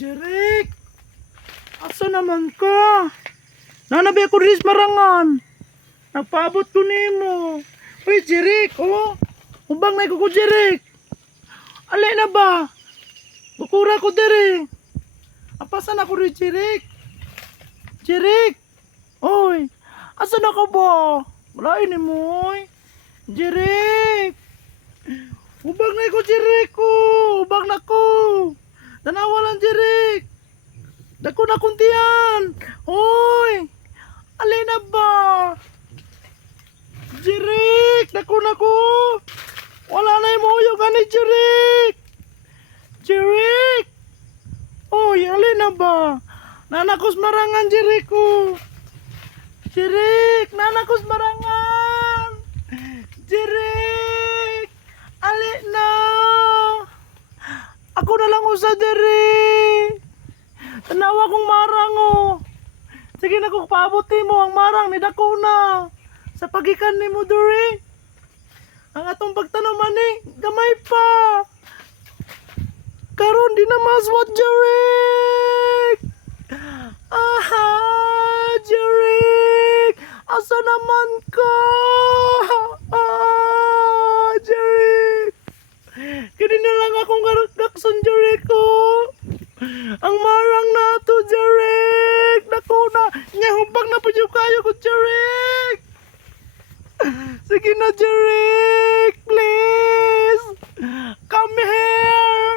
Jeric! Asa naman ka? Nanabi ako rin marangan. Nagpaabot ko nimo. Uy, Jeric, oh. Ubang na ko Jeric. Alay na ba? Bukura ko diri. Apasan ako rin, Jeric. Jeric! Oy, asa na ka ba? Wala ini mo, oy. Jeric! Ubang na ko, Jeric, oh. Ubang na ko. Tanawalan, Jeric. Dako na kuntian. Hoy! Alay na ba? Jeric! Dako na ko! Wala na yung uyog ani, Jeric! Jeric! Hoy! Alay na ba? Nanakos marangan, Jeric ko! Jeric! Nanakos marangan! Jeric! Alay na! Ako na lang usa, Jeric! Tanawa kong marang, oh. Sige na kung paabuti mo ang marang ni dako na. Sa pagikan ni mo, Duri. Ang atong pagtanuman ni, gamay pa. Karon di na maswat, Jeric. Aha, Jeric. Asa naman ka? Ah, Jeric. Kini na lang akong karagdakson, Jeric, oh. Ang marang na to, Jeric! Naku na! Nyahubag na po yung kayo ko, Jeric! Sige na, Jeric! Please! Come here!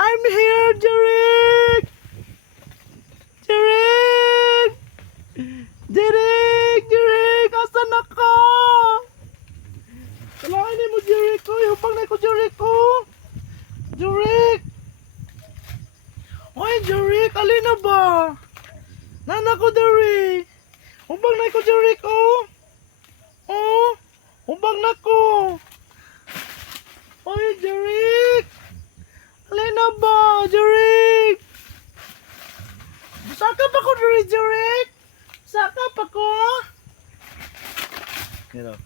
I'm here, Jeric! Jeric! Jeric! Jeric! Asan na ka? Salain mo, Jeric! Hubag na ko, Jeric! Jeric! Oy, Jeric, alin na ba? Nana ko, Jeric. Ubang na ko, Jeric, oh. Oh, ubang na ko. Oy, Jeric. Alin na ba, Jeric? Saka pa ko, Jeric. Saka pa ko. You know.